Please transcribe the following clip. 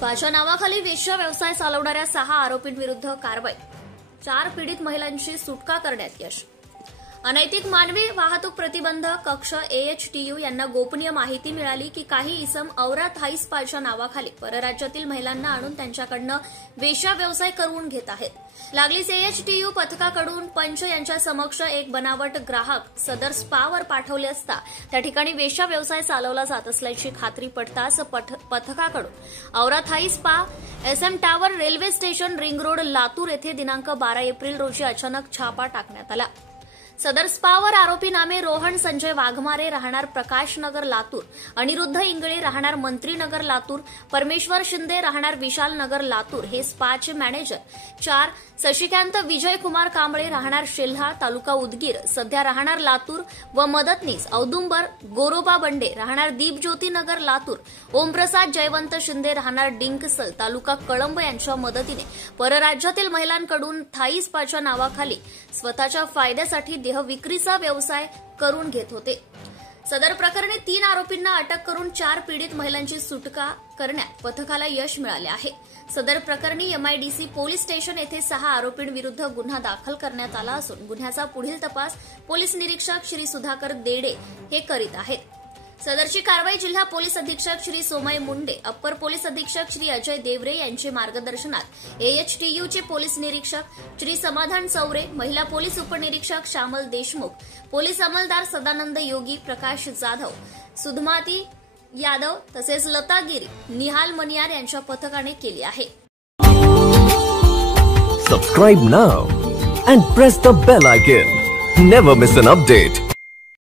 स्पाच्या नावाखाली वेश्या व्यवसाय चालवणाऱ्या 6 आरोपींविरुद्ध कारवाई, 4 पीडित महिलांची सुटका करण्यात यश. अनैतिक मानवी वाहतूक प्रतिबंधक कक्ष AHTU यांना गोपनीय माहिती मिळाली की काही इसम औरा थाई स्पाच्या नावाखाली परराज्यातील महिलांना आणून त्यांच्याकडनं वेश्या व्यवसाय करून घेत आहेत. लागलीच AHTU पथकाकडून पंच यांच्या समक्ष एक बनावट ग्राहक सदर स्पावर पाठवले असता त्या ठिकाणी वेश्या व्यवसाय चालवला जात असल्याची खात्री पडताच पथकाकडून Aura Thai spa, SM tower, railway station, ring road, Latur येथे दिनांक 12 एप्रिल रोजी अचानक छापा टाकण्यात आला. सदर स्पावर आरोपी नामे रोहन संजय वाघमारे राहणार प्रकाशनगर लातूर, अनिरुद्ध इंगळे राहणार मंत्रीनगर लातूर, परमेश्वर शिंदे राहणार विशाल नगर लातूर हे स्पाचे मॅनेजर. 4 शशिकांत विजय कुमार कांबळे राहणार शेल्हा तालुका उदगीर सध्या राहणार लातूर व मदतनीस औदुंबर गोरोबा बंडे राहणार दीपज्योती नगर लातूर, ओमप्रसाद जयवंत शिंदे राहणार डिंकसल तालुका कळंब यांच्या मदतीने परराज्यातील महिलांकडून थाई स्पाच्या नावाखाली स्वतःच्या फायद्यासाठी देह विक्रीचा व्यवसाय करून घेत होते. सदर प्रकरणी 3 आरोपींना अटक करून 4 पीडित महिलांची सुटका करण्यात पथकाला यश मिळाले आहे. सदर प्रकरणी MIDC पोलीस स्टेशन येथे 6 आरोपींविरुद्ध गुन्हा दाखल करण्यात आला असून गुन्ह्याचा पुढील तपास पोलीस निरीक्षक श्री सुधाकर देडे हे करीत आहेत. सदरची कारवाई जिल्हा पोलीस अधीक्षक श्री सोमय मुंडे, अप्पर पोलीस अधीक्षक श्री अजय देवरे यांचे मार्गदर्शनात AHTU चे पोलीस निरीक्षक श्री समाधान चौरे, महिला पोलीस उपनिरीक्षक श्यामल देशमुख, पोलीस अंमलदार सदानंद योगी, प्रकाश जाधव, सुधमाती यादव तसेच लता गिरी, निहाल मनियार यांच्या पथकाने केली आहे. Subscribe now and press the bell icon. Never miss an update.